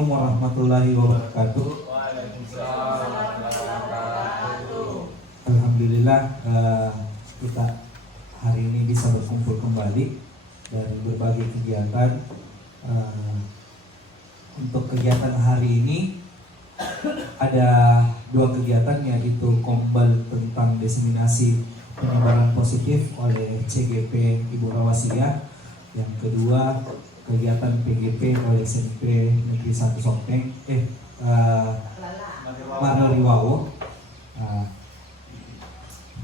Assalamualaikum warahmatullahi wabarakatuh. Waalaikumsalam warahmatullahi wabarakatuh. Alhamdulillah kita hari ini bisa berkumpul kembali dari berbagai kegiatan. Untuk kegiatan hari ini ada dua kegiatan, yaitu kombal tentang diseminasi penyebaran positif oleh CGP Ibu Rawasiyah. Yang kedua, kegiatan PGP oleh SMP Negeri 1 Sopeng Marleriwawo.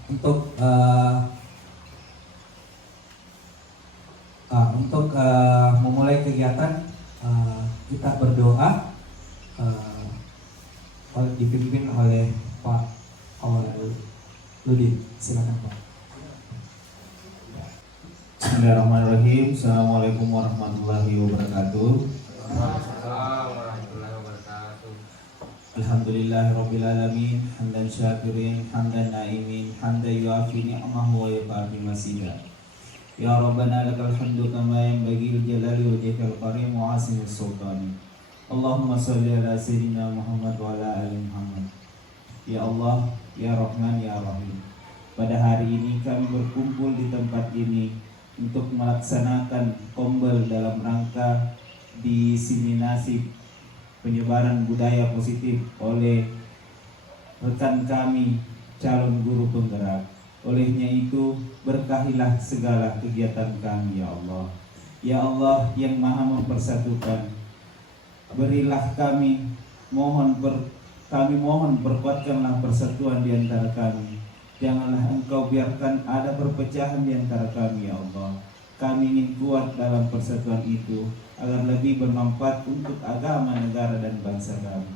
Untuk memulai kegiatan, kita berdoa dipimpin oleh Pak Awaludin. Silakan Pak. Bismillahirrahmanirrahim. Assalamualaikum warahmatullahi wabarakatuh. Waalaikumsalam warahmatullahi wabarakatuh. Alhamdulillahirabbil alamin, hamdan syakirin, hamdan naimin, hamdan yuafi ni'amahu wa yukafi masida. Ya Rabbana lakal hamdu kama yanbaghi li jalali wajhikal karim wa asimis sultani. Allahumma shalli ala sayyidina Muhammad wa ala ali Muhammad. Ya Allah, ya Rahman, ya Rahim. Pada hari ini kami berkumpul di tempat ini untuk melaksanakan kombel dalam rangka diseminasi penyebaran budaya positif oleh rekan kami calon guru penggerak. Olehnya itu, berkahilah segala kegiatan kami, ya Allah. Ya Allah yang Maha mempersatukan, berilah kami mohon perkuatkanlah persatuan di antara kami. Janganlah Engkau biarkan ada perpecahan di antara kami, ya Allah. Kami ingin kuat dalam persatuan itu agar lebih bermanfaat untuk agama, negara, dan bangsa kami.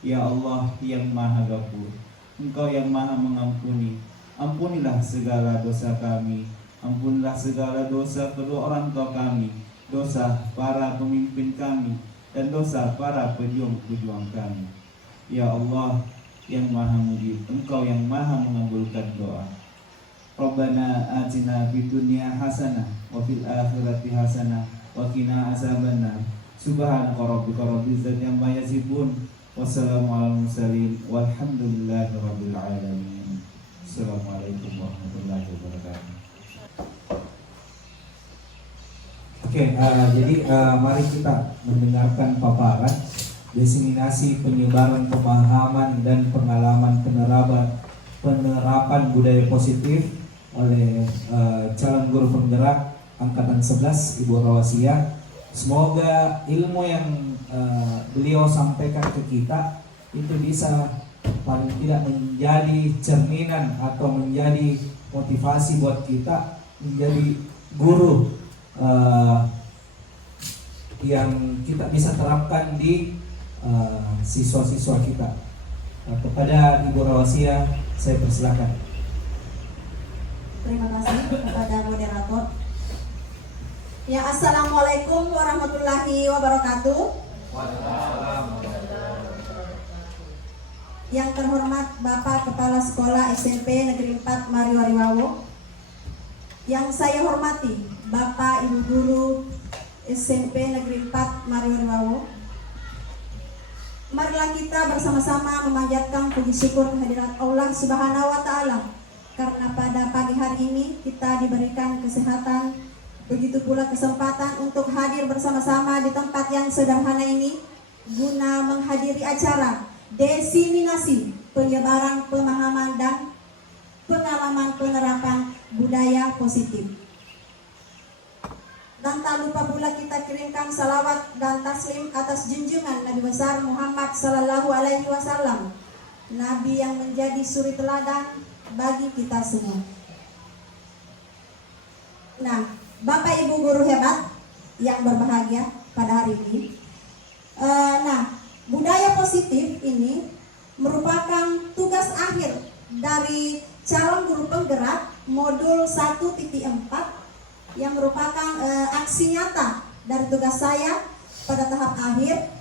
Ya Allah yang Maha Ghafur, Engkau yang Maha mengampuni. Ampunilah segala dosa kami, ampunilah segala dosa kedua orang tua kami, dosa para pemimpin kami, dan dosa para pejuang-pejuang kami. Ya Allah yang Maha Mujib, Engkau yang Maha mengabulkan doa. Rabbana atina fid dunya hasanah wa fil akhirati hasanah wa qina azabannar. Subhanaka rabbika rabbil izzati amma yasifun. Wassalamu alal mursalin walhamdulillahi rabbil alamin. Assalamualaikum warahmatullahi wabarakatuh. Jadi mari kita mendengarkan paparan diseminasi penyebaran pemahaman dan pengalaman penerapan budaya positif oleh calon guru penggerak angkatan 11 Ibu Rawasiyah. Semoga ilmu yang beliau sampaikan ke kita itu bisa paling tidak menjadi cerminan atau menjadi motivasi buat kita menjadi guru yang kita bisa terapkan di siswa-siswa kita. Kepada Ibu Rawasiyah saya persilakan. Terima kasih kepada moderator. Ya, assalamualaikum warahmatullahi wabarakatuh. Yang terhormat Bapak Kepala Sekolah SMP Negeri 4 Marleriwawo. Yang saya hormati Bapak Ibu Guru SMP Negeri 4 Marleriwawo. Marilah kita bersama-sama memanjatkan puji syukur kehadirat Allah Subhanahu wa Ta'ala, karena pada pagi hari ini kita diberikan kesehatan, begitu pula kesempatan untuk hadir bersama-sama di tempat yang sederhana ini guna menghadiri acara diseminasi penyebaran pemahaman dan pengalaman penerapan budaya positif. Dan tak lupa pula kita kirimkan salawat dan taslim atas junjungan Nabi besar Muhammad Sallallahu Alaihi Wasallam, Nabi yang menjadi suri teladan bagi kita semua. Nah, Bapak Ibu guru hebat yang berbahagia pada hari ini, budaya positif ini merupakan tugas akhir dari calon guru penggerak modul 1.4 yang merupakan aksi nyata dari tugas saya pada tahap akhir.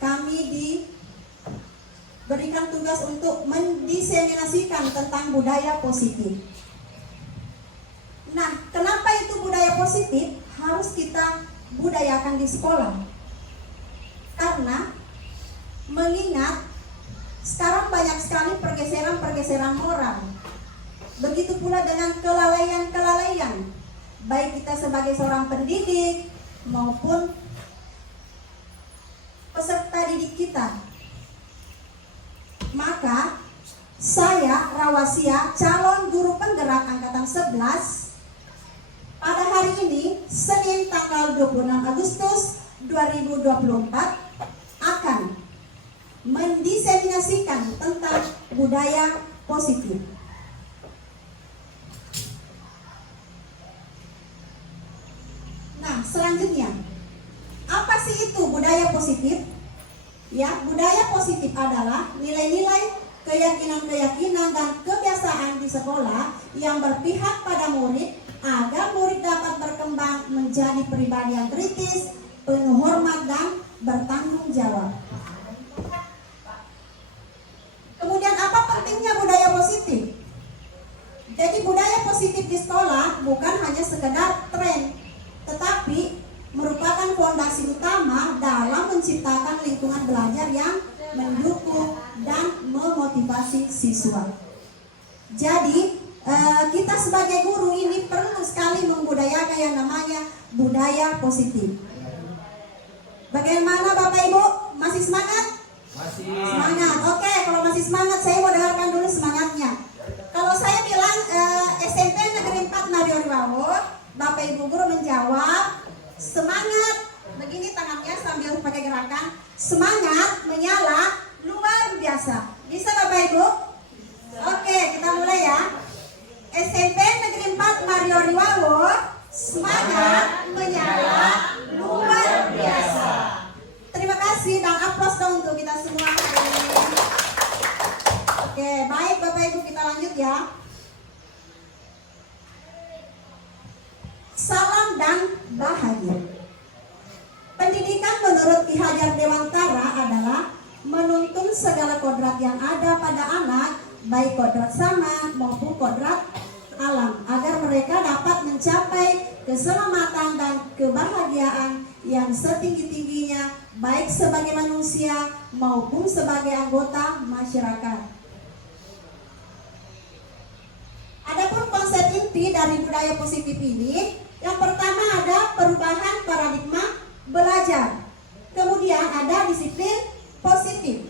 Kami diberikan tugas untuk mendiseminasikan tentang budaya positif. Nah, kenapa itu budaya positif harus kita budayakan di sekolah? Karena mengingat sekarang banyak sekali pergeseran-pergeseran moral. Begitu pula dengan kelalaian-kelalaian, baik kita sebagai seorang pendidik maupun peserta didik kita. Maka saya, Rawasia, calon guru penggerak angkatan 11, pada hari ini, Senin tanggal 26 Agustus 2024, akan mendiseminasikan tentang budaya positif. Nah, selanjutnya, apa sih itu budaya positif? Ya, budaya positif adalah nilai-nilai, keyakinan-keyakinan, dan kebiasaan di sekolah yang berpihak pada murid agar murid dapat berkembang menjadi pribadi yang kritis, penuh hormat, dan bertanggung jawab. Kemudian apa pentingnya budaya positif? Jadi budaya positif di sekolah bukan hanya sekedar tren, tetapi merupakan fondasi utama dalam menciptakan lingkungan belajar yang mendukung dan memotivasi siswa. Jadi kita sebagai guru ini perlu sekali membudayakan yang namanya budaya positif. Bagaimana Bapak Ibu? Masih semangat? Masih. Semangat. Oke, kalau masih semangat saya mau dengarkan dulu semangatnya. Kalau saya bilang SMP Negeri 4 Mario Riwawo, Bapak Ibu guru menjawab semangat. Begini tangannya sambil pakai gerakan. Semangat menyala luar biasa. Bisa Bapak Ibu? Oke, kita mulai ya. SMP Negeri 4 Mario Riwawo, semangat menyala luar biasa. Terima kasih dan aplaus dong untuk kita semua. Oke, baik Bapak Ibu, kita lanjut ya. Salam dan bahagia. Pendidikan menurut Ki Hajar Dewantara adalah menuntun segala kodrat yang ada pada anak, baik kodrat sama maupun kodrat alam, agar mereka dapat mencapai keselamatan dan kebahagiaan yang setinggi-tingginya, baik sebagai manusia maupun sebagai anggota masyarakat. Adapun konsep inti dari budaya positif ini, yang pertama ada perubahan paradigma belajar, kemudian ada disiplin positif,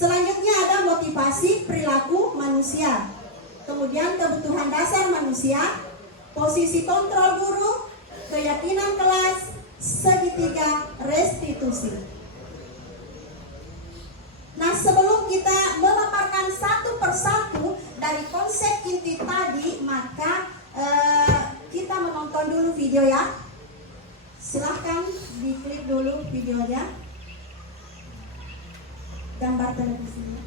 selanjutnya ada motivasi perilaku manusia, kemudian kebutuhan dasar manusia, posisi kontrol guru, keyakinan kelas, segitiga restitusi. Nah, sebelum kita memaparkan satu persatu dari konsep inti tadi, maka kita menonton dulu video ya. Silahkan diklik dulu videonya, gambar televisinya.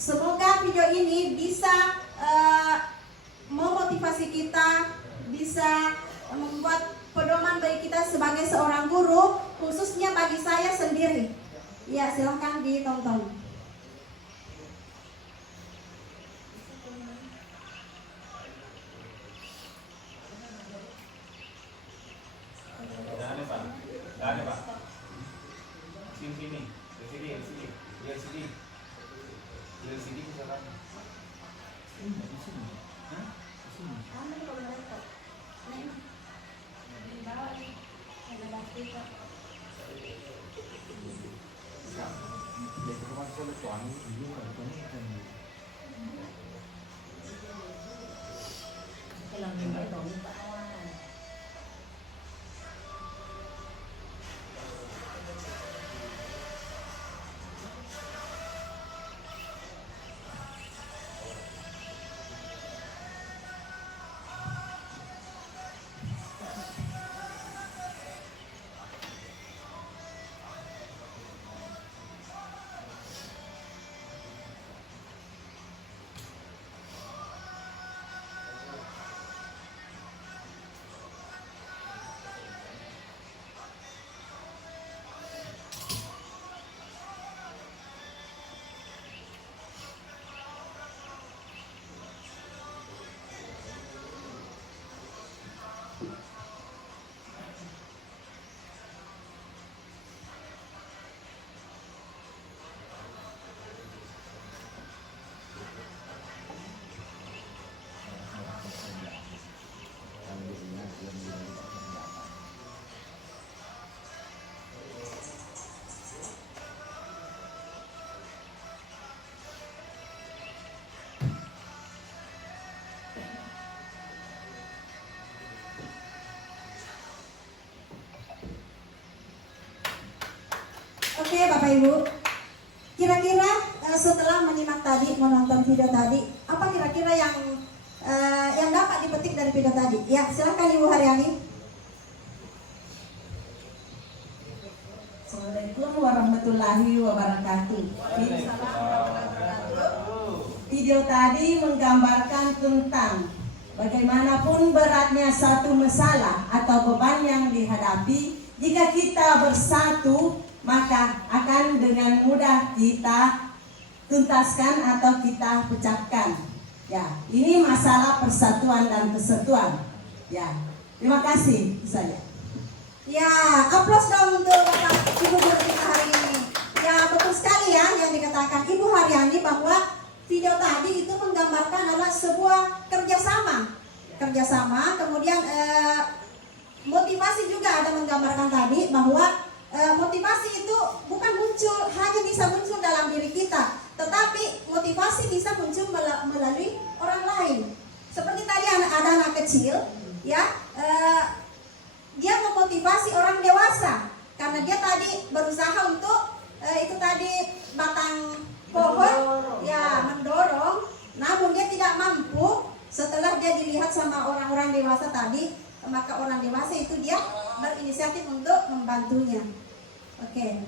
Semoga video ini bisa memotivasi kita, bisa membuat pedoman bagi kita sebagai seorang guru, khususnya bagi saya sendiri. Ya, silahkan ditonton. Ada Pak. Sini. LCD misalkan. Di sini. Hah? Di sini. Bapak Ibu, kira-kira setelah menyimak tadi, menonton video tadi, apa kira-kira yang dapat dipetik dari video tadi? Ya, silakan Ibu Haryani. Assalamualaikum warahmatullahi wabarakatuh. Video tadi menggambarkan tentang bagaimanapun beratnya satu masalah atau beban yang dihadapi, jika kita bersatu maka akan dengan mudah kita tuntaskan atau kita pecahkan. Ya, ini masalah persatuan dan kesatuan. Ya, terima kasih saya. Ya, aplaus dong untuk Bapak Ibu guru kita hari ini. Ya, betul sekali ya yang dikatakan Ibu Haryani bahwa video tadi itu menggambarkan adalah sebuah kerjasama, kemudian motivasi juga ada menggambarkan tadi bahwa motivasi itu bukan hanya bisa muncul dalam diri kita, tetapi motivasi bisa muncul melalui orang lain. Seperti tadi ada anak kecil, ya, dia memotivasi orang dewasa karena dia tadi berusaha untuk itu tadi batang pohon, ya, mendorong, namun dia tidak mampu. Setelah dia dilihat sama orang-orang dewasa tadi, maka orang dewasa itu dia berinisiatif untuk membantunya. Oke.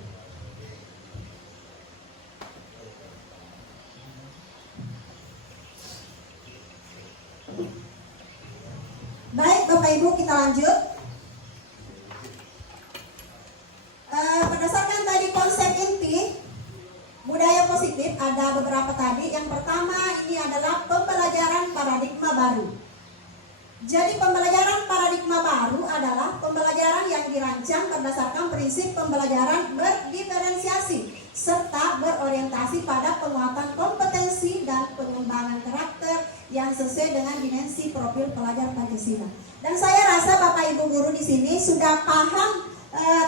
Baik Bapak Ibu, kita lanjut. Berdasarkan tadi konsep inti budaya positif, ada beberapa tadi. Yang pertama ini adalah pembelajaran paradigma baru. Jadi pembelajaran paradigma baru adalah pembelajaran yang dirancang berdasarkan prinsip pembelajaran berdiferensiasi serta berorientasi pada penguatan kompetensi dan pengembangan karakter yang sesuai dengan dimensi profil pelajar Pancasila. Dan saya rasa Bapak Ibu guru di sini sudah paham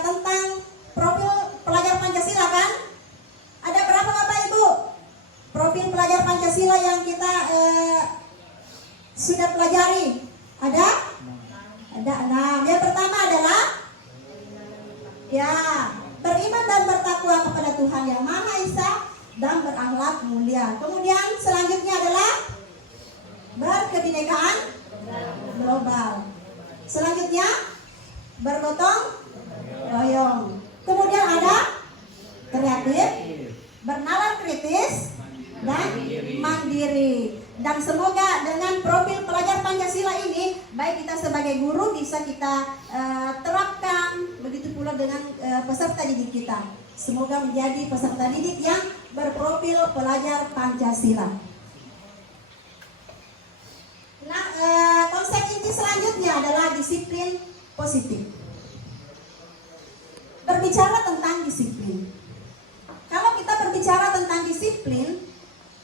tentang profil pelajar Pancasila kan? Ada berapa Bapak Ibu profil pelajar Pancasila yang kita sudah pelajari? Ada? Ada 6. Yang pertama adalah ya, beriman dan bertakwa kepada Tuhan Yang Maha Esa dan berakhlak mulia. Kemudian selanjutnya adalah berkebinekaan global. Selanjutnya bergotong royong. Kemudian ada kreatif, bernalar kritis, dan mandiri. Dan semoga dengan profil pelajar Pancasila ini, baik kita sebagai guru bisa kita terapkan, begitu pula dengan peserta didik kita. Semoga menjadi peserta didik yang berprofil pelajar Pancasila. Nah, konsep inti selanjutnya adalah disiplin positif. Berbicara tentang disiplin. Kalau kita berbicara tentang disiplin,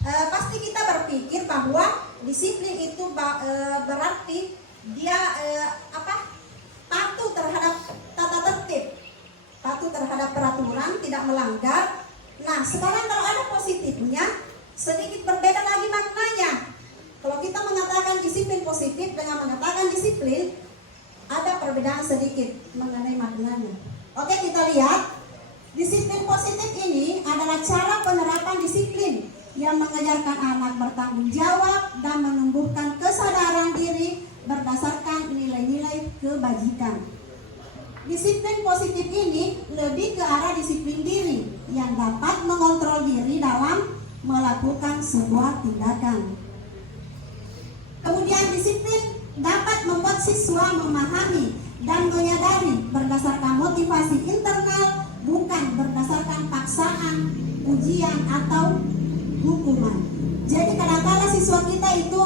pasti kita berpikir bahwa disiplin itu berarti dia patuh terhadap tata tertib, patuh terhadap peraturan, tidak melanggar. Nah, sekarang kalau ada positifnya, sedikit berbeda lagi maknanya. Kalau kita mengatakan disiplin positif dengan mengatakan disiplin, ada perbedaan sedikit mengenai maknanya. Oke, kita lihat. Disiplin positif ini adalah cara penerapan disiplin yang mengajarkan anak bertanggung jawab dan menumbuhkan kesadaran diri berdasarkan nilai-nilai kebajikan. Disiplin positif ini lebih ke arah disiplin diri yang dapat mengontrol diri dalam melakukan sebuah tindakan. Kemudian disiplin dapat membuat siswa memahami dan menyadari berdasarkan motivasi internal, bukan berdasarkan paksaan, ujian, atau hukuman. Jadi kadang-kadang siswa kita itu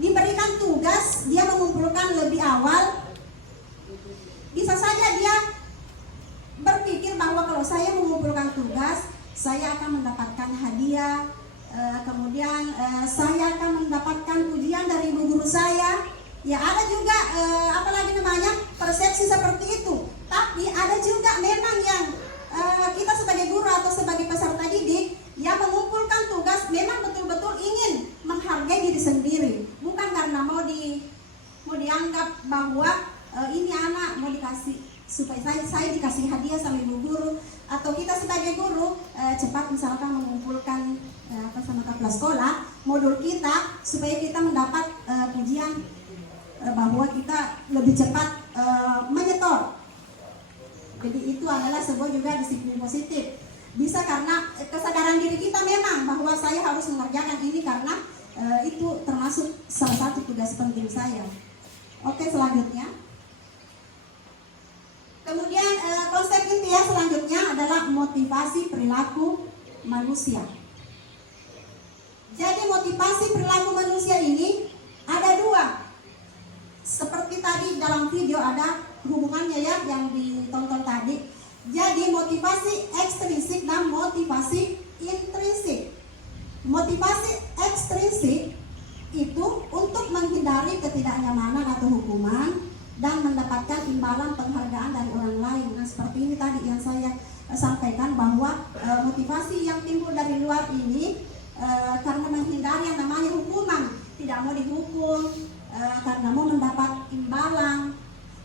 diberikan tugas, dia mengumpulkan lebih awal. Bisa saja dia berpikir bahwa kalau saya mengumpulkan tugas, saya akan mendapatkan hadiah, kemudian saya akan mendapatkan pujian dari ibu guru saya. Ya, ada juga persepsi seperti itu. Tapi ada juga memang yang kita sebagai guru atau sebagai peserta didik yang mengumpulkan tugas memang betul-betul ingin menghargai diri sendiri, bukan karena mau dianggap bahwa ini anak mau dikasih supaya saya dikasih hadiah sama ibu guru, sekolah, modul kita supaya kita mendapat pujian bahwa kita lebih cepat menyetor. Jadi itu adalah sebuah juga disiplin positif. Bisa karena kesadaran diri kita memang bahwa saya harus mengerjakan ini karena itu termasuk salah satu tugas penting saya. Oke, selanjutnya. Kemudian konsep inti yang selanjutnya adalah motivasi perilaku manusia. Jadi motivasi perilaku manusia ini ada dua. Seperti tadi dalam video ada hubungannya ya yang ditonton tadi. Jadi motivasi ekstrinsik dan motivasi intrinsik. Motivasi ekstrinsik itu untuk menghindari ketidaknyamanan atau hukuman dan mendapatkan imbalan penghargaan dari orang lain. Nah, seperti ini tadi yang saya sampaikan bahwa motivasi yang timbul dari luar ini karena menghindari yang namanya hukuman, tidak mau dihukum, karena mau mendapat imbalan,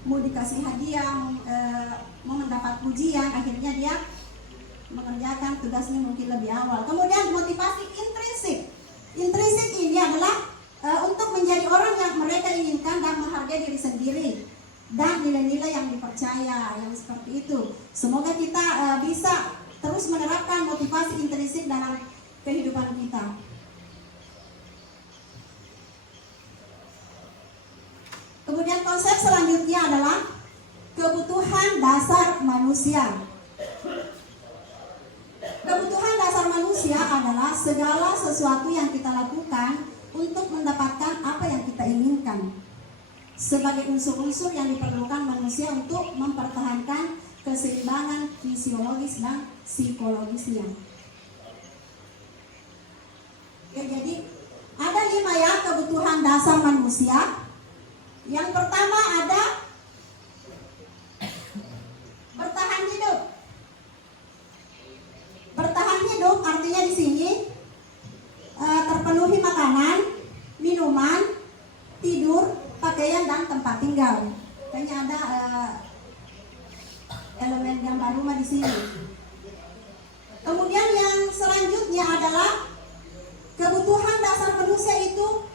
mau dikasih hadiah, mau mendapat pujian, akhirnya dia mengerjakan tugasnya mungkin lebih awal. Kemudian motivasi intrinsik. Intrinsik ini adalah untuk menjadi orang yang mereka inginkan dan menghargai diri sendiri dan nilai-nilai yang dipercaya, yang seperti itu. Semoga kita bisa terus menerapkan motivasi intrinsik dalam kehidupan kita. Kemudian konsep selanjutnya adalah kebutuhan dasar manusia. Kebutuhan dasar manusia adalah segala sesuatu yang kita lakukan untuk mendapatkan apa yang kita inginkan, sebagai unsur-unsur yang diperlukan manusia untuk mempertahankan keseimbangan fisiologis dan psikologisnya. Ya, jadi ada 5 ya kebutuhan dasar manusia. Yang pertama ada bertahan hidup. Bertahan hidup artinya di sini terpenuhi makanan, minuman, tidur, pakaian dan tempat tinggal. Kayaknya ada elemen yang baru di sini. Kemudian yang selanjutnya adalah kebutuhan dasar manusia itu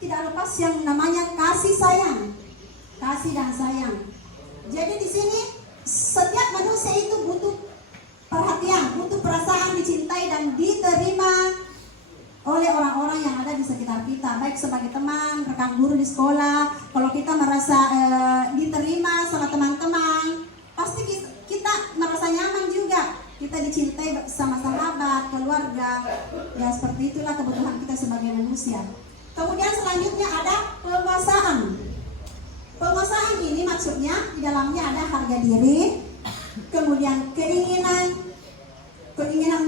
tidak lepas yang namanya kasih sayang, kasih dan sayang. Jadi di sini setiap manusia itu butuh perhatian, butuh perasaan dicintai dan diterima oleh orang-orang yang ada di sekitar kita, baik sebagai teman, rekan guru di sekolah. Kalau kita merasa diterima sama teman-teman, pasti kita merasa nyaman juga. Kita dicintai sama sahabat, keluarga. Ya seperti itulah kebutuhan kita sebagai manusia. Kemudian selanjutnya ada penguasaan. Penguasaan ini maksudnya di dalamnya ada harga diri, kemudian keinginan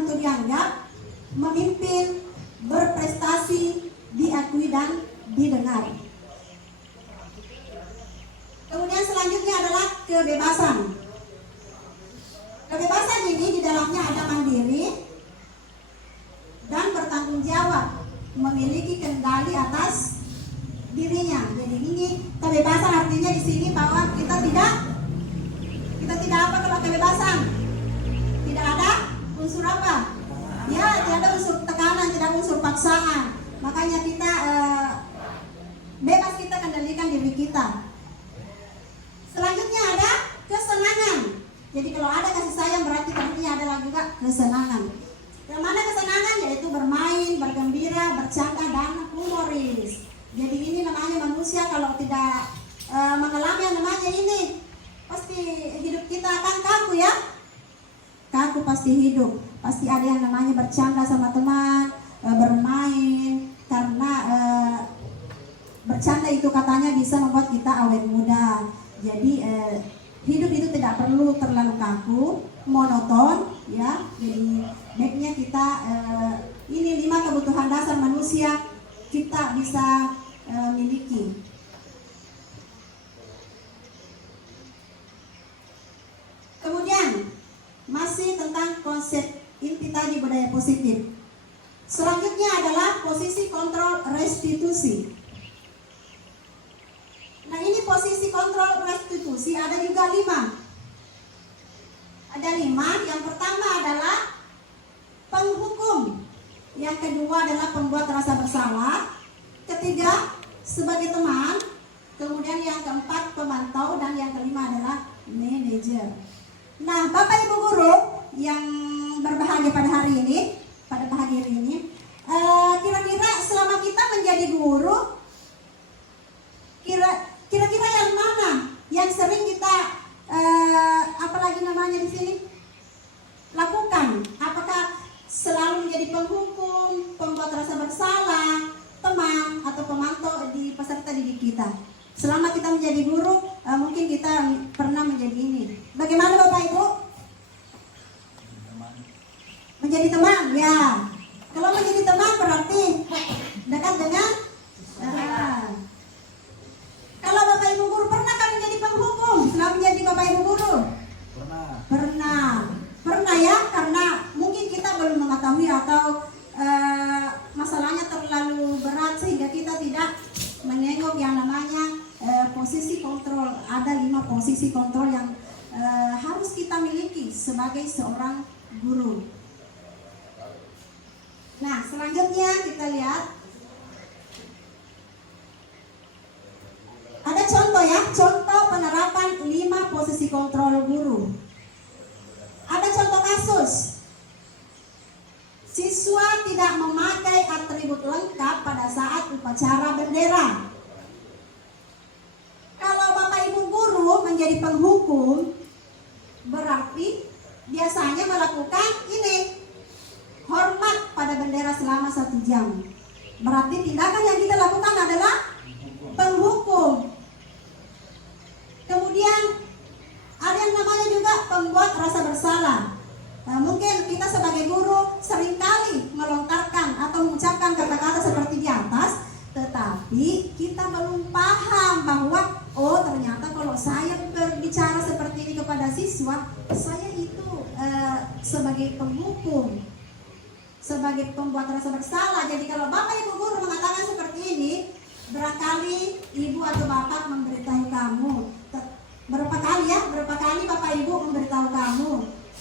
untuk dianggap, memimpin, berprestasi, diakui dan didengar. Kemudian selanjutnya adalah kebebasan. Kebebasan ini di dalamnya ada mandiri dan bertanggung jawab, memiliki kendali atas dirinya. Jadi ini kebebasan artinya di sini bahwa kita tidak apa kalau kebebasan? Tidak ada unsur apa? Ya, tidak ada unsur tekanan, tidak ada unsur paksaan. Makanya kita bebas kita kendalikan diri kita. Selanjutnya ada kesenangan. Jadi kalau ada kasih sayang berarti artinya adalah juga kesenangan. Yang mana kesenangan? Yaitu bermain, bergembira, bercanda dan humoris. Jadi ini namanya manusia kalau tidak mengalami yang namanya ini, pasti hidup kita akan kaku ya. Kaku pasti hidup. Pasti ada yang namanya bercanda sama teman, bermain, karena bercanda itu katanya bisa membuat kita awet muda. Jadi hidup itu tidak perlu terlalu kaku, monoton ya. Jadi baiknya kita ini 5 kebutuhan dasar manusia kita bisa miliki. Kemudian masih tentang konsep inti tadi budaya positif. Selanjutnya adalah posisi kontrol restitusi. Nah ini posisi kontrol restitusi ada juga 5. Ada 5. Yang pertama adalah penghukum. yang kedua adalah pembuat rasa bersalah, ketiga sebagai teman, kemudian yang keempat pemantau, dan yang kelima adalah manajer. Nah, Bapak Ibu guru yang berbahagia pada pagi hari ini, kira-kira selama kita menjadi guru, kira-kira yang mana yang sering kita apalagi namanya di sini lakukan? Apakah selalu menjadi penghukum, pembuat rasa bersalah, teman, atau pemantau di peserta didik kita? Selama kita menjadi guru, mungkin kita pernah menjadi ini. Bagaimana Bapak Ibu? Menjadi teman, ya. Kalau menjadi teman berarti dekat dengan kalau Bapak Ibu guru pernah kan menjadi penghukum selama menjadi Bapak Ibu guru? Pernah ya, karena mungkin kita belum mengetahui atau masalahnya terlalu berat sehingga kita tidak menengok yang namanya posisi kontrol. Ada 5 posisi kontrol yang harus kita miliki sebagai seorang guru. Nah, selanjutnya kita lihat ada contoh ya, contoh penerapan 5 posisi kontrol guru. Ada contoh kasus, siswa tidak memakai atribut lengkap pada saat upacara bendera. Kalau Bapak Ibu guru menjadi penghukum, berarti biasanya melakukan ini, hormat pada bendera selama 1 jam. Berarti tindakan yang kita lakukan adalah penghukum. Kemudian ada yang namanya juga pembuat rasa bersalah. Nah, mungkin kita sebagai guru seringkali melontarkan atau mengucapkan kata-kata seperti di atas, tetapi kita belum paham bahwa oh ternyata kalau saya berbicara seperti ini kepada siswa, saya itu sebagai penghukum, sebagai pembuat rasa bersalah. Jadi kalau Bapak Ibu guru mengatakan seperti ini, barangkali ibu atau bapak memberitahu kamu. Berapa kali Bapak Ibu memberitahu kamu,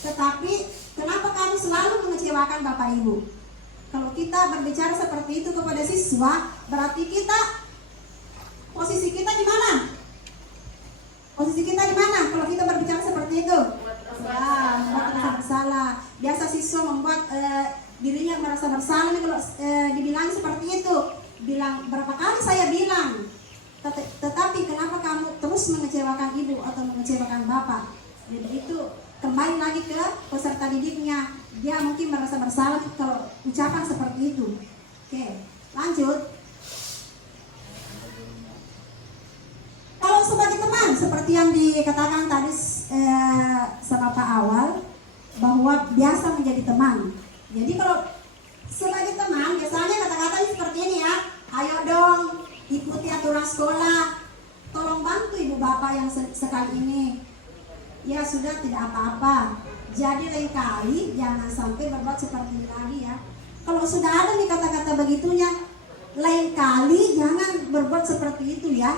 tetapi kenapa kamu selalu mengecewakan Bapak Ibu? Kalau kita berbicara seperti itu kepada siswa, berarti posisi kita di mana? Posisi kita di mana kalau kita berbicara seperti itu? Membuat rasa bersalah. Biasa siswa membuat dirinya merasa bersalah kalau dibilang seperti itu. Bilang, berapa kali saya bilang, tetapi kenapa kamu terus mengecewakan ibu atau mengecewakan bapak? Jadi itu kembali lagi ke peserta didiknya. Dia mungkin merasa bersalah kalau ucapan seperti itu. Oke, lanjut. Kalau sebagai teman, seperti yang dikatakan tadi sama Pak awal, bahwa biasa menjadi teman. Jadi kalau sebagai teman, biasanya kata-katanya seperti ini ya. Ayo dong, ikuti aturan sekolah. Tolong bantu ibu bapak yang sekali ini. Ya sudah, tidak apa-apa. Jadi lain kali jangan sampai berbuat seperti ini lagi ya. Kalau sudah ada nih kata-kata begitunya, lain kali jangan berbuat seperti itu ya.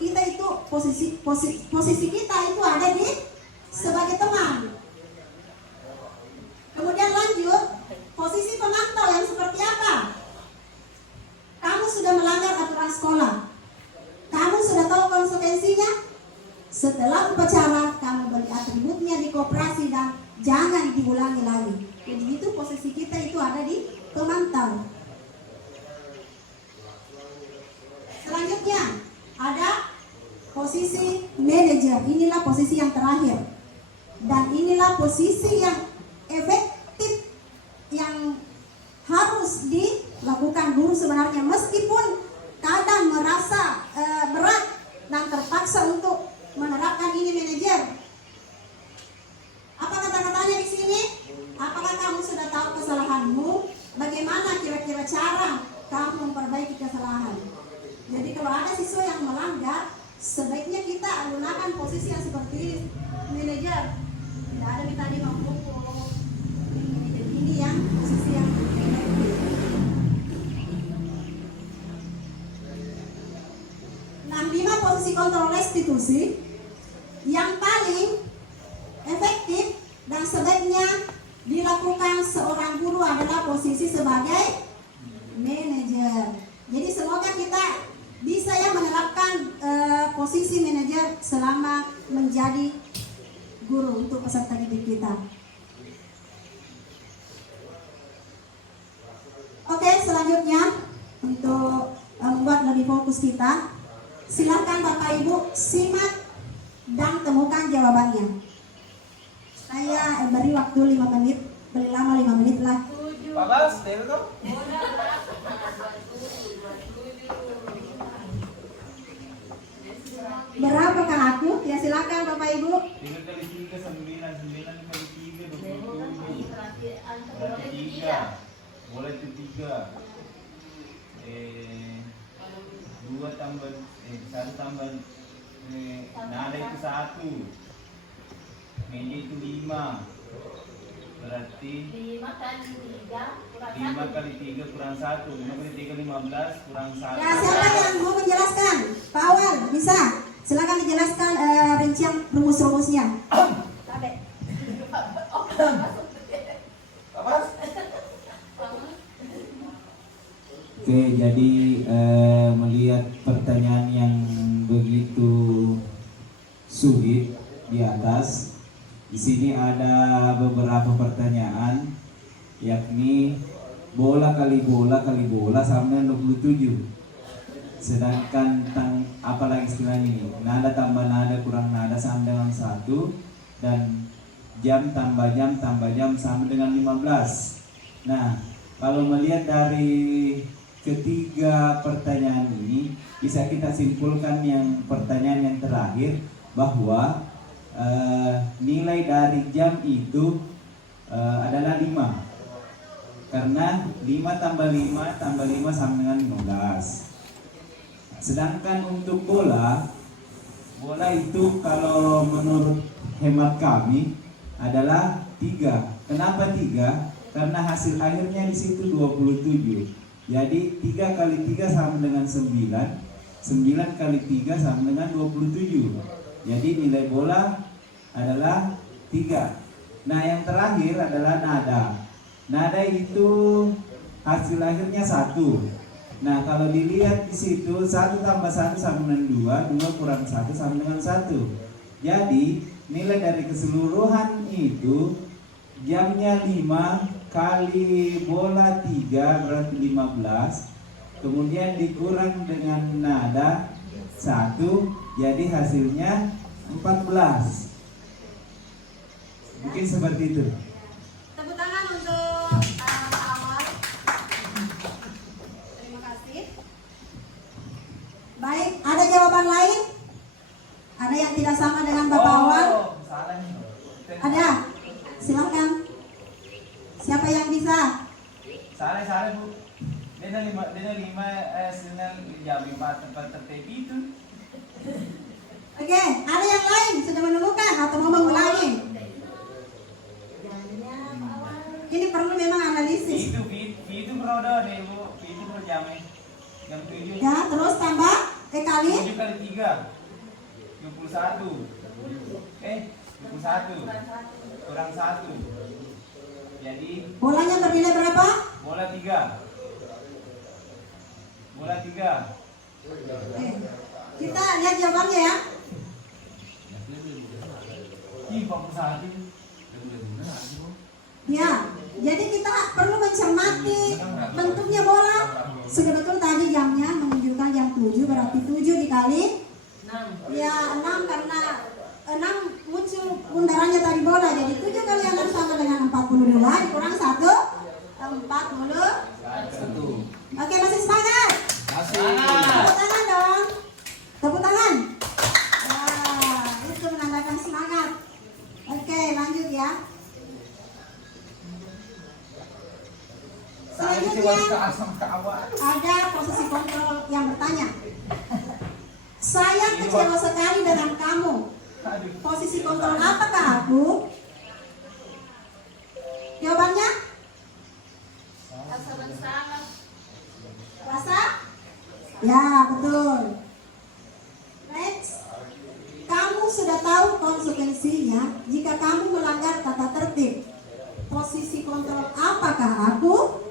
Kita itu posisi kita itu ada di sebagai teman. Kemudian lanjut, posisi pemantau yang seperti apa? Kamu sudah melanggar aturan sekolah. Kamu sudah tahu konsekuensinya. Setelah upacara, kamu beri atributnya di koperasi dan jangan diulangi lagi. Jadi itu posisi kita itu ada di pemantau. Selanjutnya ada posisi manajer. Inilah posisi yang terakhir. Dan inilah posisi yang efektif yang harus dilakukan guru sebenarnya, meskipun kadang merasa berat dan terpaksa untuk menerapkan ini manajer. Apa kata-katanya di sini? Apakah kamu sudah tahu kesalahanmu? Bagaimana kira-kira cara kamu memperbaiki kesalahan? Jadi kalau ada siswa yang melanggar, sebaiknya kita gunakan posisi yang seperti ini, manajer. Tidak ada kita tadi menghukum. Ini yang posisi yang efektif. Nah, 5 posisi kontrol restitusi yang paling efektif dan sebaiknya dilakukan seorang guru adalah posisi posisi sebagai manajer. Jadi semoga kita bisa ya menerapkan posisi manajer selama menjadi guru untuk peserta didik kita. Oke, selanjutnya untuk membuat lebih fokus kita, silakan Bapak Ibu simak dan temukan jawabannya. Saya beri waktu 5 menit, paling lama 5 menit lah. Pak Bas, dari itu? Berapa kan aku? Ya silakan Bapak Ibu. 3 kali 3 9, 9 kali 3 27. Berarti 3. Boleh itu 3. 2 tambah 1 tambah nada itu 1. Meja itu 5. Berarti 5 kali 3 kurang 5 kali 3 kurang 1. 5 kali 3 15 kurang 1. Ya siapa yang mau menjelaskan? Pak Awal bisa. Silakan dijelaskan rincian rumus-rumusnya. Pak Bas? Oke, jadi melihat pertanyaan yang begitu sulit di atas, di sini ada beberapa pertanyaan, yakni bola kali bola kali bola sama dengan 27. Sedangkan apalagi istilah ini, nada tambah nada kurang nada sama dengan 1, dan jam tambah jam sama dengan 15. Nah, kalau melihat dari ketiga pertanyaan ini, bisa kita simpulkan yang pertanyaan yang terakhir bahwa nilai dari jam itu adalah 5, karena 5 tambah 5 tambah 5 sama dengan 15. Sedangkan untuk bola itu kalau menurut hemat kami adalah 3. Kenapa 3? Karena hasil akhirnya di situ 27. Jadi 3 kali 3 sama dengan 9. 9 kali 3 sama dengan 27. Jadi nilai bola adalah 3. Nah, yang terakhir adalah nada. Nada itu hasil akhirnya 1. Nah, kalau dilihat di situ 1 tambah 1 sama dengan 2, 2 kurang 1 sama dengan 1. Jadi nilai dari keseluruhan itu jamnya 5 kali bola 3 berarti 15. Kemudian dikurang dengan nada 1, jadi hasilnya 14. Mungkin seperti itu. Tepuk tangan untuk Pak Awal. Terima kasih. Baik, ada jawaban lain? Ada yang tidak sama dengan Bapak Awal? Salah nih. Ada? Silakan. Siapa yang bisa? Salah Bu. Dia 5 senang jam 4 tempat tertib itu. Oke, ada yang lain sudah menemukan atau mau mengulangi? Ini perlu memang analisis. Itu beroda deh Bu. Itu berjamnya. Jam 7. Ya, terus tambah kali 7 kali 3. 21. 21. Kurang 1. Jadi bolanya bernilai berapa? bola 3. Bola 3. Oke. Kita lihat jawabannya ya. 41. Ya, jadi kita perlu mencermati bentuknya bola. Sudah betul tadi jamnya menunjukkan jam 7, berarti 7 dikali 6. ya 6 karena 6 muncul bundarannya tadi bola. Jadi 7 kali 6 sama dengan 42 dikurang 1, 40. Oke, masih semangat? Tepuk tangan dong. Tepuk tangan. Wah, itu menandakan semangat. Oke, lanjut ya. Selanjutnya ada posisi kontrol yang bertanya. Saya kecewa sekali dengan kamu. Posisi kontrol apakah aku? Jawabannya? Rasa bersama. Rasa? Ya, betul. Next. Kamu sudah tahu konsekuensinya jika kamu melanggar tata tertib. Posisi kontrol apakah aku?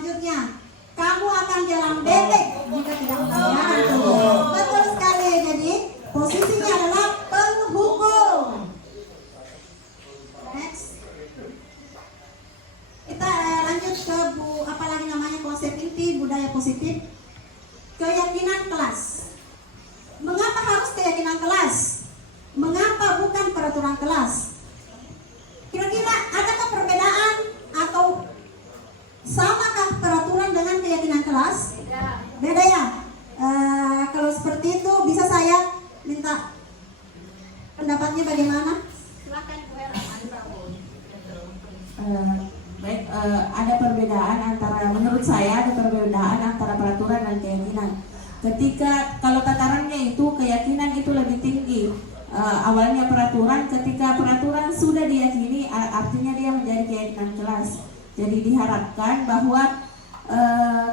Selanjutnya, kamu akan jalan bebek jika tidak membayar. Betul sekali. Jadi posisinya adalah penghukum. Next. Kita lanjut ke apa lagi namanya konsep inti budaya positif. Keyakinan kelas. Mengapa harus keyakinan kelas? Mengapa bukan peraturan kelas? Kira-kira adakah perbedaan atau samakah peraturan dengan keyakinan kelas? Beda ya? Kalau seperti itu bisa saya minta pendapatnya bagaimana? Silakan Bu Hera. Baik, ada perbedaan antara, menurut saya ada perbedaan antara peraturan dan keyakinan. Ketika kalau tatarannya itu keyakinan itu lebih tinggi. Awalnya peraturan, ketika peraturan sudah diyakini artinya dia menjadi keyakinan kelas. Jadi diharapkan bahwa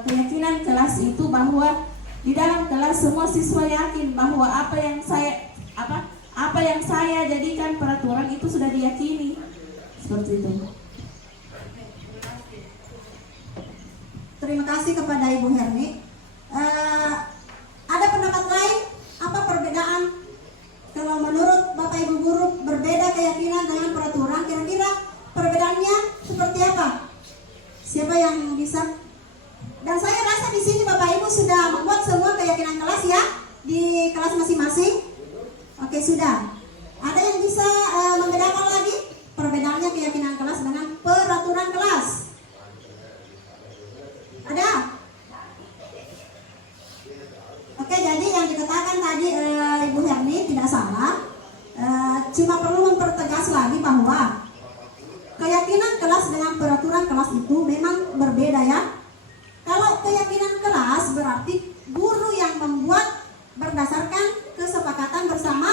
keyakinan kelas itu bahwa di dalam kelas semua siswa yakin bahwa apa yang saya jadikan peraturan itu sudah diyakini. Seperti itu. Terima kasih kepada Ibu Herni. Ada pendapat lain? Apa perbedaan? Kalau menurut Bapak Ibu guru berbeda keyakinan dengan peraturan, kira-kira perbedaannya seperti apa? Siapa yang bisa? Dan saya rasa di sini Bapak Ibu sudah membuat semua keyakinan kelas ya di kelas masing-masing. Oke, sudah. Ada yang bisa membedakan lagi perbedaannya keyakinan kelas dengan peraturan kelas? Ada? Oke, jadi yang dikatakan tadi Ibu Herni tidak salah. Cuma perlu mempertegas lagi bahwa keyakinan kelas dengan peraturan kelas itu memang berbeda ya. Kalau keyakinan kelas berarti guru yang membuat berdasarkan kesepakatan bersama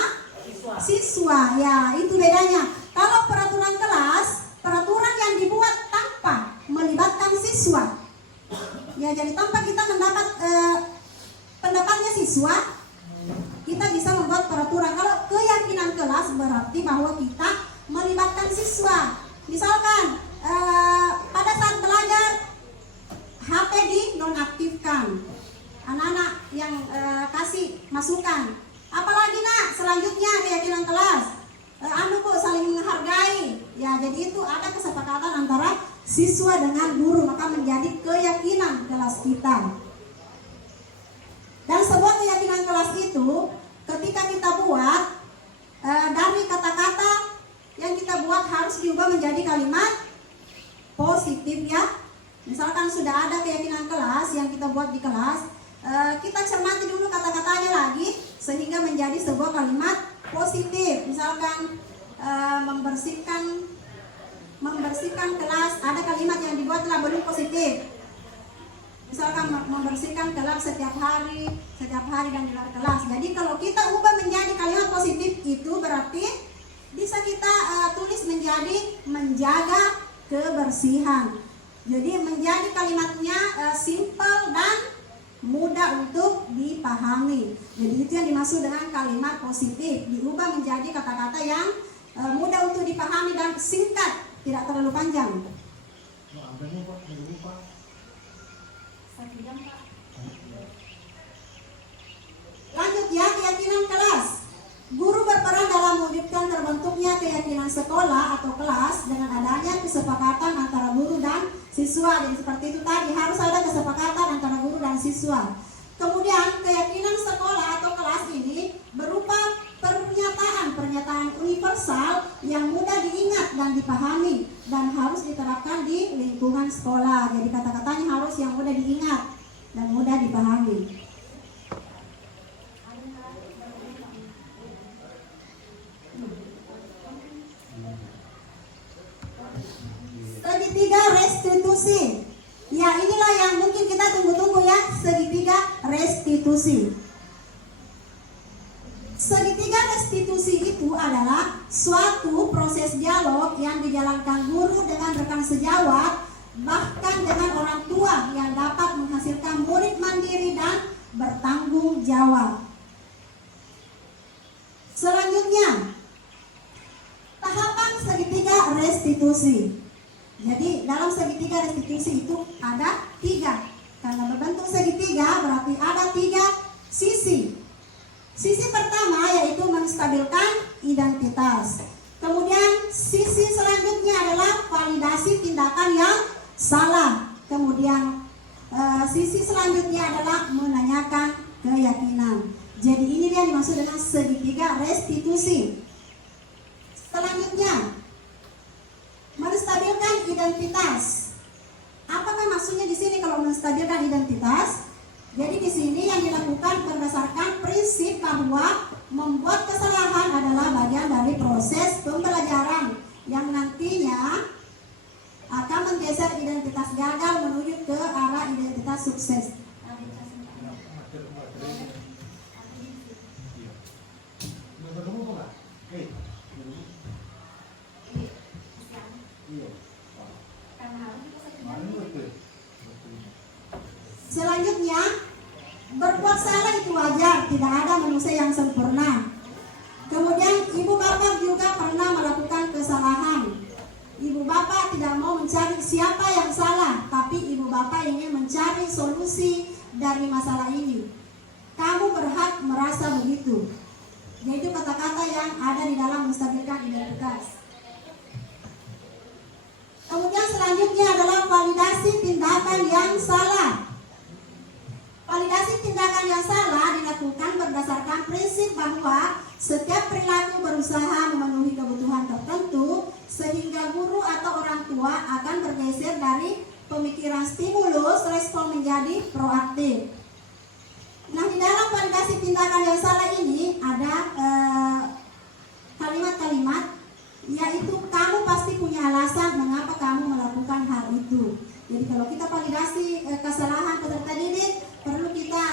siswa. Ya, itu bedanya. Kalau peraturan kelas, peraturan yang dibuat tanpa melibatkan siswa. Ya, jadi tanpa kita mendapat pendapatnya siswa, kita bisa membuat peraturan. Kalau keyakinan kelas berarti bahwa kita melibatkan siswa. Misalkan pada saat belajar HP dinonaktifkan, anak-anak yang kasih masukan. Apalagi nak selanjutnya keyakinan kelas, saling menghargai. Ya, jadi itu ada kesepakatan antara siswa dengan guru, maka menjadi keyakinan kelas kita. Dan sebuah keyakinan kelas itu ketika kita buat dari kata-kata yang kita buat harus diubah menjadi kalimat positif ya. Misalkan sudah ada keyakinan kelas yang kita buat di kelas, kita cermati dulu kata-katanya lagi sehingga menjadi sebuah kalimat positif. Misalkan membersihkan kelas, ada kalimat yang dibuatlah belum positif. Misalkan membersihkan kelas setiap hari dan di luar kelas. Jadi kalau kita ubah menjadi kalimat positif itu berarti bisa kita tulis menjadi menjaga kebersihan. Jadi menjadi kalimatnya simple dan mudah untuk dipahami. Jadi itu yang dimaksud dengan kalimat positif. Diubah menjadi kata-kata yang mudah untuk dipahami dan singkat, tidak terlalu panjang. Lanjut ya, keyakinan kelas. Guru berperan dalam mewujudkan terbentuknya keyakinan sekolah atau kelas dengan adanya kesepakatan antara guru dan siswa. Jadi seperti itu tadi, harus ada kesepakatan antara guru dan siswa. Kemudian keyakinan sekolah atau kelas ini berupa pernyataan universal yang mudah diingat dan dipahami dan harus diterapkan di lingkungan sekolah. Jadi kata-katanya harus yang mudah diingat dan mudah dipahami. Segitiga restitusi. Ya, inilah yang mungkin kita tunggu-tunggu ya, segitiga restitusi. Segitiga restitusi itu adalah suatu proses dialog yang dijalankan guru dengan rekan sejawat, bahkan dengan orang tua yang dapat menghasilkan murid mandiri dan bertanggung jawab. Selanjutnya, tahapan segitiga restitusi. Jadi dalam segitiga restitusi itu ada 3. Karena berbentuk segitiga berarti ada 3 sisi. Sisi pertama yaitu menstabilkan identitas. Kemudian sisi selanjutnya adalah validasi tindakan yang salah. Kemudian sisi selanjutnya adalah menanyakan keyakinan. Jadi ini dia dimaksud dengan segitiga restitusi. Selanjutnya, menstabilkan identitas. Apakah maksudnya di sini kalau menstabilkan identitas? Jadi di sini yang dilakukan berdasarkan prinsip bahwa membuat kesalahan adalah bagian dari proses pembelajaran yang nantinya akan menggeser identitas gagal menuju ke arah identitas sukses. Selanjutnya, berbuat salah itu wajar, tidak ada manusia yang sempurna. Kemudian ibu bapak juga pernah melakukan kesalahan. Ibu bapak tidak mau mencari siapa yang salah, tapi ibu bapak ingin mencari solusi dari masalah ini. Kamu berhak merasa begitu. Yaitu kata-kata yang ada di dalam menstabilkan identitas. Kemudian selanjutnya adalah validasi tindakan yang salah. Validasi tindakan yang salah dilakukan berdasarkan prinsip bahwa setiap perilaku berusaha memenuhi kebutuhan tertentu sehingga guru atau orang tua akan bergeser dari pemikiran stimulus respon menjadi proaktif. Nah, di dalam validasi tindakan yang salah ini ada kalimat-kalimat yaitu kamu pasti punya alasan mengapa kamu melakukan hal itu. Jadi kalau kita validasi kesalahan peserta didik, perlu kita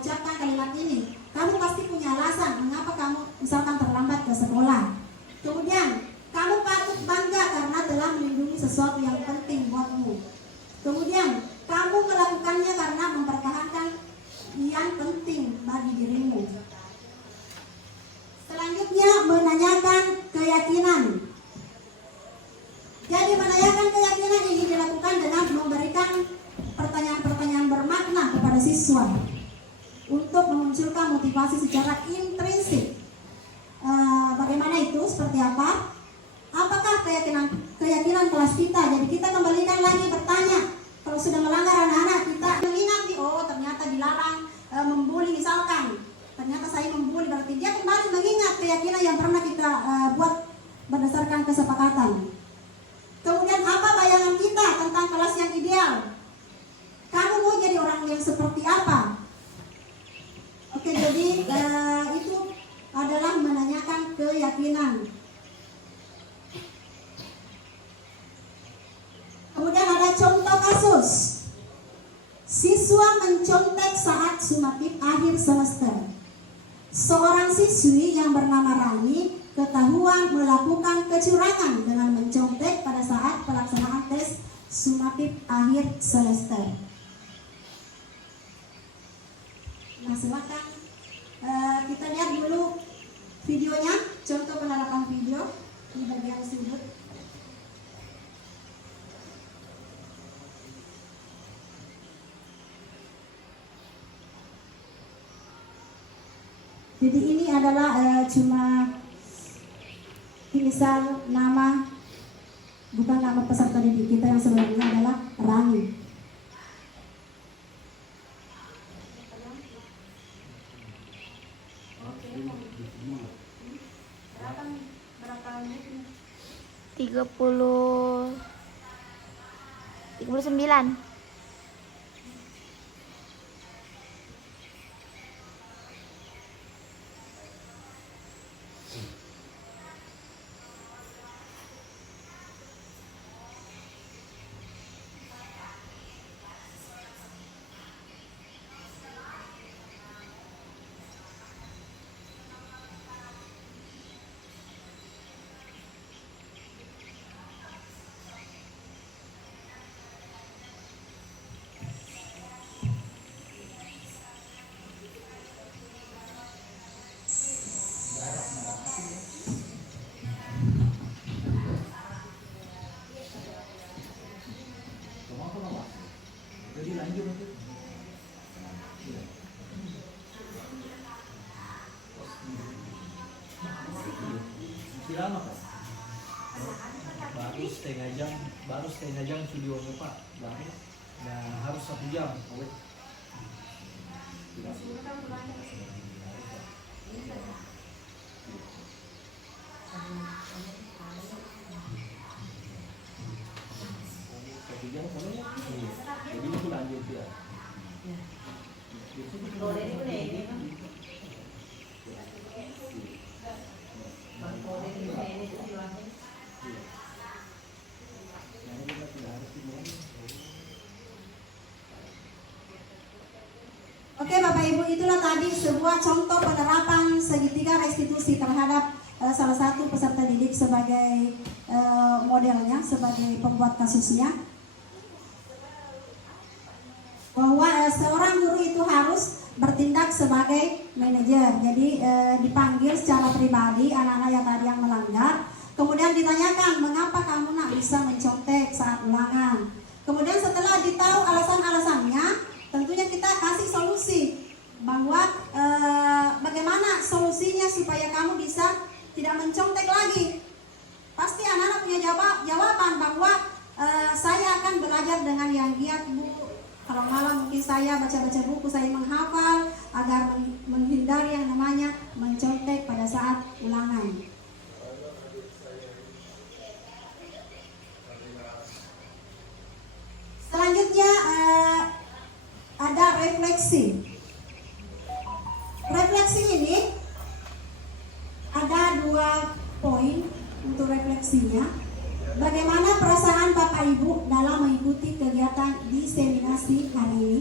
ucapkan kalimat ini. Kamu pasti punya alasan mengapa kamu misalkan terlambat ke sekolah. Kemudian, kamu patut bangga karena telah melindungi sesuatu yang penting buatmu. Kemudian, kamu melakukannya karena mempertahankan yang penting bagi dirimu. Selanjutnya, menanyakan keyakinan. Jadi menanyakan keyakinan ini dilakukan dengan memberikan pertanyaan-pertanyaan bermakna kepada siswa untuk memunculkan motivasi secara intrinsik. Bagaimana itu? Seperti apa? Apakah keyakinan kelas kita? Jadi kita kembalikan lagi bertanya. Kalau sudah melanggar anak-anak, kita mengingat nih, oh ternyata dilarang membuli misalkan. Ternyata saya membuli, berarti dia kembali mengingat keyakinan yang pernah kita buat berdasarkan kesepakatan. Kemudian apa bayangan kita tentang kelas yang ideal? Kamu mau jadi orang yang seperti apa? Oke, jadi itu adalah menanyakan keyakinan. Kemudian ada contoh kasus. Siswa mencontek saat sumatif akhir semester. Seorang siswi yang bernama Rani ketahuan melakukan kecurangan dengan mencontek pada saat pelaksanaan tes sumatif akhir semester. Nah, silakan kita lihat dulu videonya, contoh penerapan video di bagian sudut. Jadi ini adalah cuma tulisan nama, bukan nama peserta didik kita yang sebenarnya adalah Rani. Tiga puluh 39. baru setengah jam videonya Pak, dan harus 1 jam. Jadi itu lanjut ya. Oke Bapak Ibu, itulah tadi sebuah contoh penerapan segitiga restitusi terhadap salah satu peserta didik sebagai modelnya, sebagai pembuat kasusnya. Bahwa seorang guru itu harus bertindak sebagai manajer. Jadi dipanggil secara pribadi anak-anak yang tadi yang melanggar. Kemudian ditanyakan, mengapa kamu nak bisa mencontek saat ulangan. Kemudian setelah ditahu alasan-alasannya, tentunya kita kasih solusi bahwa bagaimana solusinya supaya kamu bisa tidak mencontek lagi. Pasti anak-anak punya jawaban bahwa saya akan belajar dengan yang giat Bu. Kalau malam mungkin saya baca-baca buku, saya menghafal agar menghindari yang namanya mencontek pada saat ulangan. Selanjutnya ada refleksi. Refleksi ini ada 2 poin untuk refleksinya. Bagaimana perasaan Bapak Ibu dalam mengikuti kegiatan diseminasi hari ini?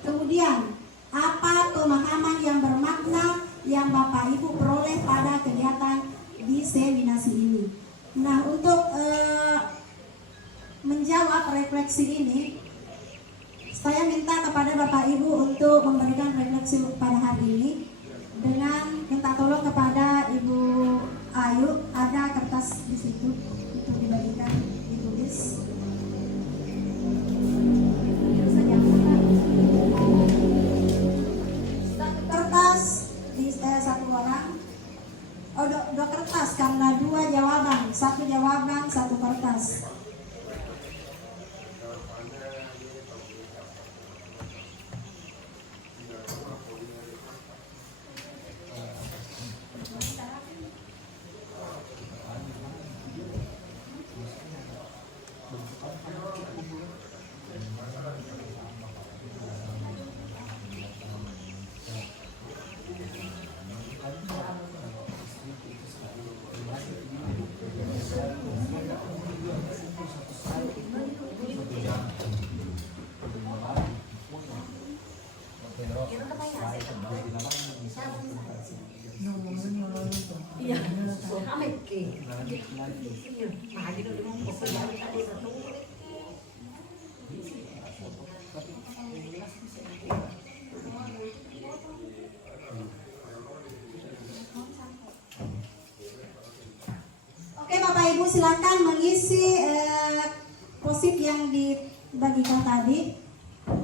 Kemudian, apa pemahaman yang bermakna yang Bapak Ibu peroleh pada kegiatan diseminasi ini? Nah, untuk menjawab refleksi ini, saya minta kepada Bapak Ibu untuk memberikan refleksi pada hari ini dengan minta tolong kepada Ibu Ayu, ada kertas di situ untuk dibagikan, ditulis. Satu kertas di satu orang. Oh, dua kertas karena 2 jawaban, 1 jawaban, 1 kertas. Oke Bapak Ibu, silakan mengisi posip yang dibagikan tadi.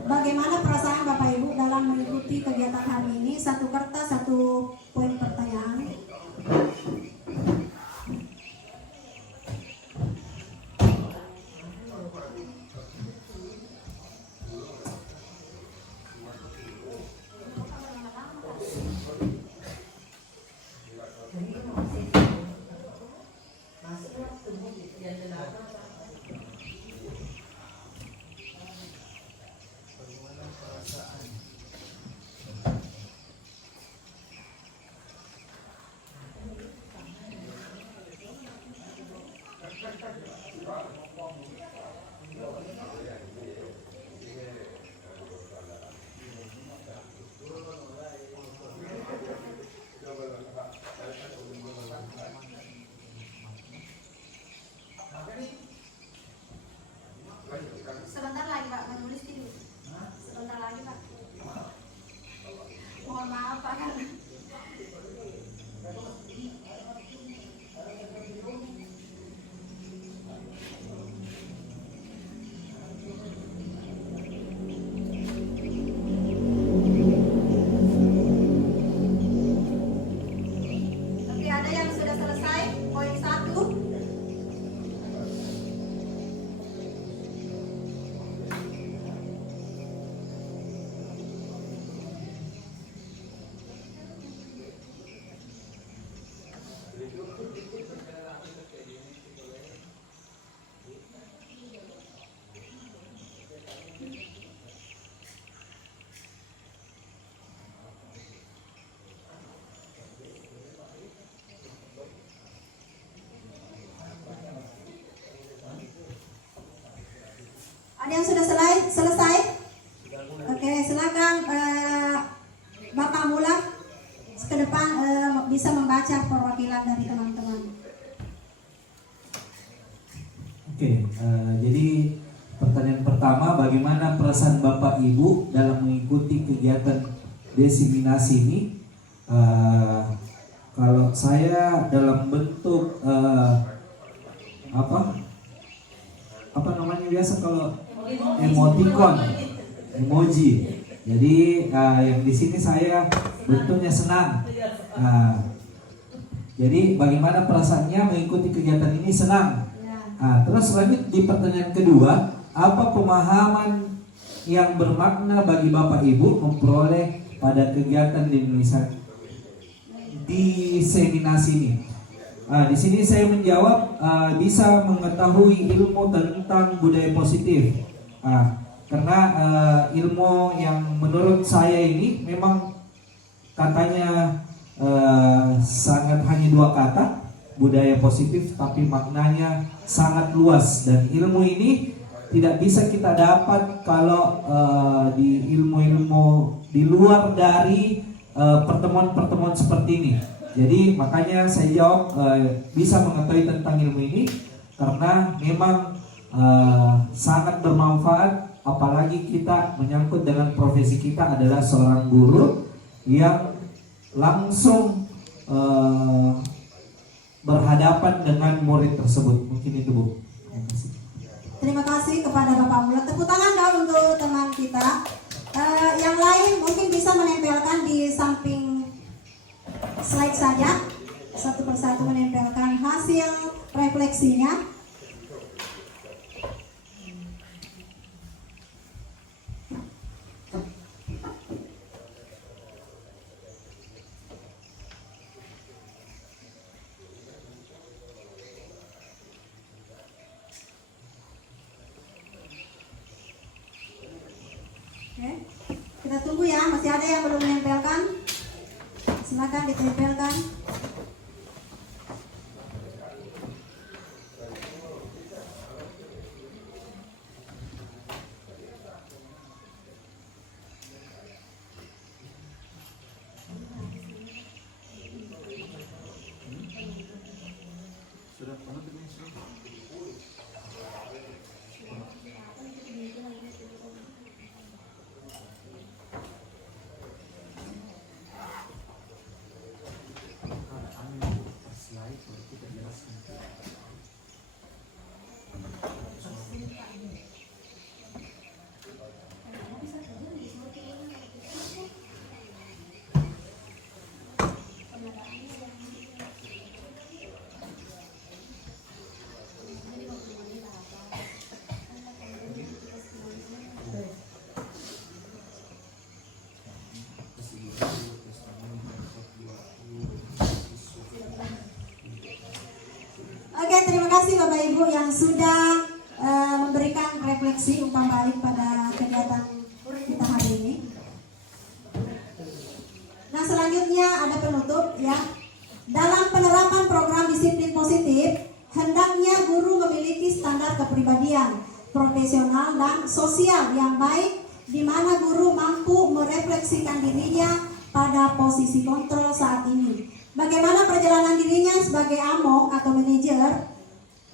Bagaimana perasaan Bapak Ibu dalam mengikuti kegiatan hari ini? 1 kertas, 1 poin pertanyaan. Ada yang sudah selesai? Oke, silakan Bapak Mulak ke depan bisa membaca perwakilan dari teman-teman. Oke, jadi pertanyaan pertama, bagaimana perasaan Bapak Ibu dalam mengikuti kegiatan diseminasi ini? Kalau saya dalam bentuk apa namanya biasa kalau emoticon, emoji. Jadi yang di sini saya bentuknya senang. Jadi bagaimana perasaannya mengikuti kegiatan ini? Senang. Terus lanjut di pertanyaan kedua, apa pemahaman yang bermakna bagi Bapak Ibu memperoleh pada kegiatan diseminasi ini? Di sini saya menjawab bisa mengetahui ilmu tentang budaya positif. Karena ilmu yang menurut saya ini memang katanya sangat hanya 2 kata, budaya positif, tapi maknanya sangat luas, dan ilmu ini tidak bisa kita dapat kalau di ilmu-ilmu di luar dari pertemuan-pertemuan seperti ini. Jadi makanya saya jawab bisa mengetahui tentang ilmu ini karena memang sangat bermanfaat, apalagi kita menyangkut dengan profesi kita adalah seorang guru yang langsung berhadapan dengan murid tersebut. Mungkin itu, Bu. Terima kasih kepada Bapak Mulak. Tepuk tangan dong untuk teman kita. Yang lain mungkin bisa menempelkan di samping slide saja, satu persatu menempelkan hasil refleksinya. Oke, kita tunggu ya, masih ada yang belum menempelkan. Silakan ditempelkan. Oke, terima kasih Bapak Ibu yang sudah memberikan refleksi umpan balik pada kegiatan kita hari ini. Nah, selanjutnya ada penutup ya. Dalam penerapan program disiplin positif, hendaknya guru memiliki standar kepribadian, profesional dan sosial yang baik, di mana guru mampu merefleksikan dirinya pada posisi kontrol saat ini. Bagaimana perjalanan dirinya sebagai among atau manajer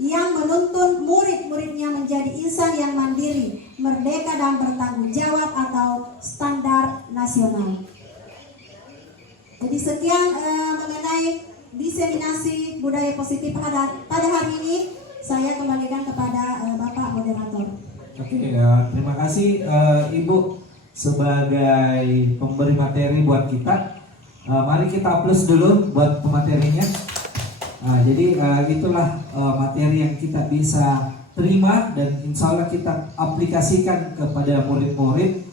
yang menuntun murid-muridnya menjadi insan yang mandiri, merdeka dan bertanggung jawab atau standar nasional. Jadi sekian mengenai diseminasi budaya positif pada hari ini. Saya kembalikan kepada Bapak Moderator. Oke, terima kasih Ibu sebagai pemberi materi buat kita. Mari kita plus dulu buat pematerinya. Jadi itulah materi yang kita bisa terima dan insya Allah kita aplikasikan kepada murid-murid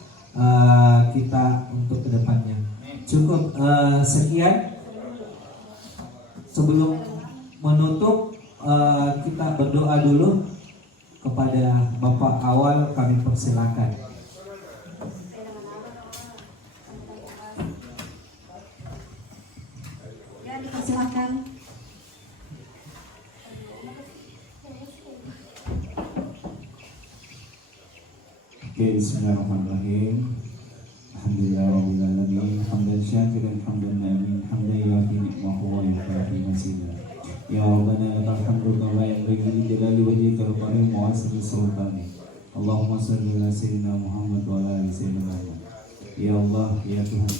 kita untuk kedepannya. Cukup sekian. Sebelum menutup kita berdoa dulu kepada Bapak Awal, kami persilakan. Silakan. Bismillahirrahmanirrahim. Alhamdulillahirabbil alamin. Hamdan syakiran hamdan na'imin. Hamdan yafi ni'mahu wa yukafi mazidah. Ya Rabbana lakal hamdu kama yanbaghi li jalali wajhikal karim wa 'azimi sultanik. Allahumma shalli ala sayyidina Muhammad wa ala ali sayyidina Muhammad. Ya Allah, ya Tuhan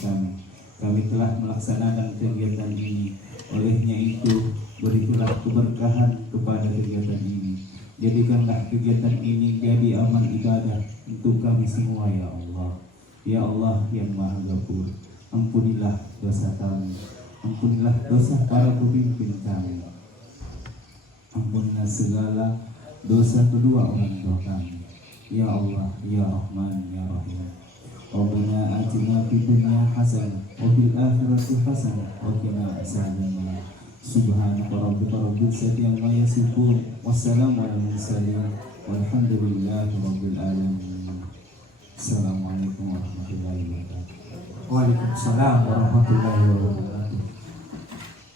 kami telah melaksanakan kegiatan ini. Olehnya itu, berikanlah keberkahan kepada kegiatan ini. Jadikanlah kegiatan ini jadi amal ibadah untuk kami semua, ya Allah. Ya Allah yang Maha Ghafur, ampunilah dosa kami, ampunilah dosa para pemimpin kami, ampunilah segala dosa kedua orang tua kami. Ya Allah, ya Rahman, ya Rahim. Rabbana atina fid dunya hasanah wa fil akhirati hasanah wa qina adzabannar. Subhanaka rabbika rabbil izzati amma yasifun. Wassalamu alal mursalin walhamdulillahi rabbil alamin. Assalamualaikum warahmatullahi wabarakatuh. Waalaikumsalam warahmatullahi wabarakatuh.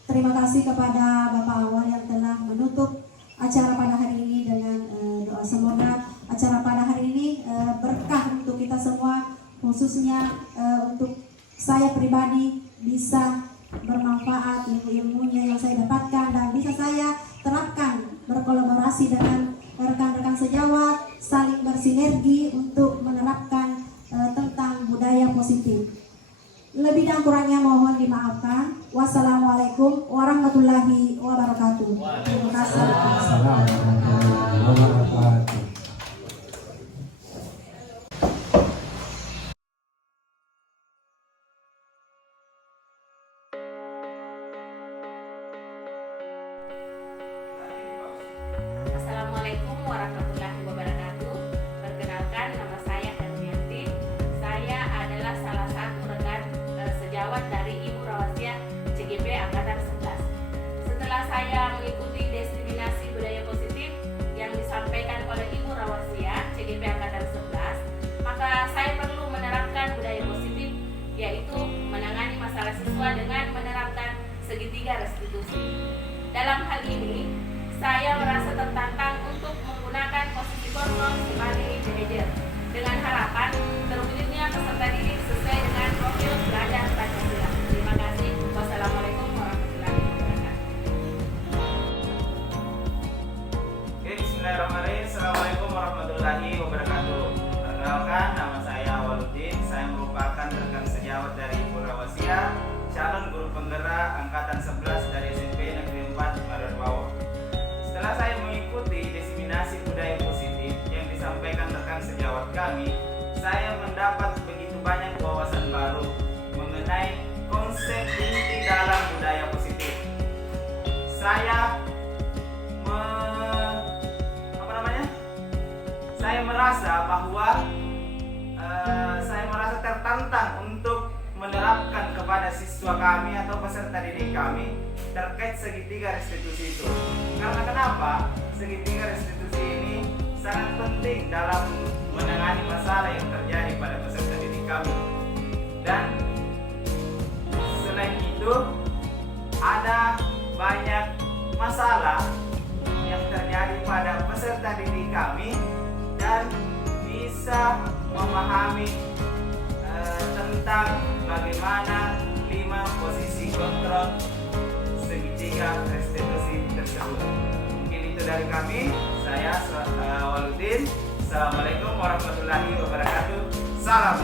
Terima kasih kepada Bapak Awal yang telah menutup acara pada hari ini dengan doa. Semoga acara pada hari ini berkah untuk kita semua, khususnya untuk saya pribadi bisa bermanfaat ilmu-ilmunya yang saya dapatkan dan bisa saya terapkan berkolaborasi dengan rekan-rekan sejawat, saling bersinergi untuk menerapkan tentang budaya positif. Lebih dan kurangnya mohon dimaafkan. Wassalamualaikum warahmatullahi wabarakatuh. Terima kasih. Waalaikumsalam warahmatullahi wabarakatuh. Assalamualaikum warahmatullahi wabarakatuh. Perkenalkan, nama saya Hermianti. Saya adalah salah satu rekan sejawat dari Ibu Rawasiah CGP Angkatan 11. Setelah saya mengikuti diseminasi budaya positif yang disampaikan oleh Ibu Rawasiah CGP Angkatan 11, maka saya perlu menerapkan budaya positif, yaitu menangani masalah siswa dengan menerapkan segitiga restitusi. Dalam hal ini, saya merasa tertantang untuk menggunakan posisi kontrol sebagai manajer dengan harapan terwujudnya peserta didik sesuai dengan profil belajar Pancasila. Terima kasih. Wassalamualaikum warahmatullahi wabarakatuh. Oke, bismillahirrahmanirrahim. Assalamualaikum warahmatullahi wabarakatuh. Perkenalkan, nama saya Waluddin. Saya merupakan rekan sejawat dari Ibu Rawasiah, calon guru penggerak Angkatan 11 dari SMP Negeri 4 Madarbawo. Setelah saya mengikuti diseminasi budaya positif yang disampaikan rekan sejawat kami, saya mendapat begitu banyak wawasan baru mengenai konsep inti dalam budaya positif. Saya merasa bahwa saya merasa tertantang untuk menerapkan kepada siswa kami atau peserta didik kami terkait segitiga restitusi itu. Karena kenapa? Segitiga restitusi ini sangat penting dalam menangani masalah yang terjadi pada peserta didik kami. Dan selain itu, ada banyak masalah yang terjadi pada peserta didik kami dan bisa memahami tentang bagaimana 5 posisi kontrol segitiga restitusi tersebut. Mungkin itu dari kami. Saya Waluddin. Assalamualaikum warahmatullahi wabarakatuh. Salam.